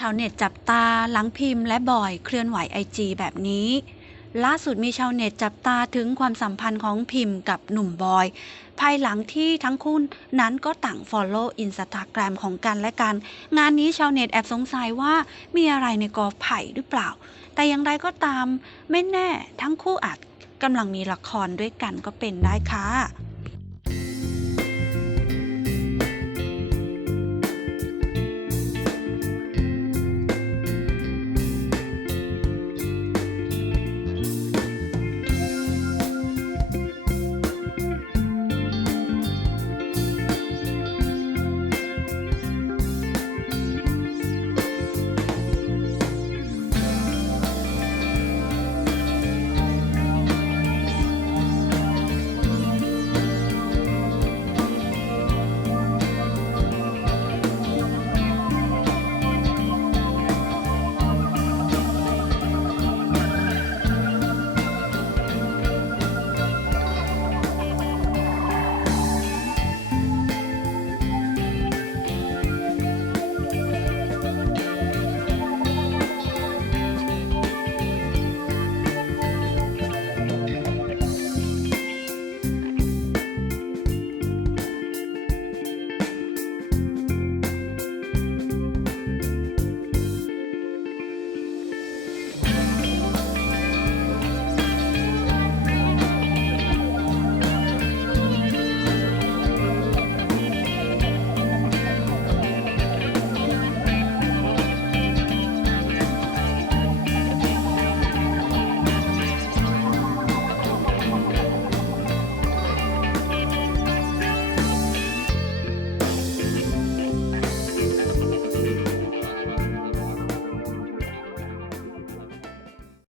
ชาวเน็ตจับตาหลังพิมพ์และบอยเคลื่อนไหวไอจีแบบนี้ ล่าสุดมีชาวเน็ตจับตาถึงความสัมพันธ์ของพิมพ์กับหนุ่มบอย ภายหลังที่ทั้งคู่นั้นก็ต่างฟอลโล่อินสตาแกรมของกันและกัน งานนี้ชาวเน็ตแอบสงสัยว่ามีอะไรในกอไผ่หรือเปล่า แต่อย่างไรก็ตามไม่แน่ทั้งคู่อาจกำลังมีละครด้วยกันก็เป็นได้ค่ะ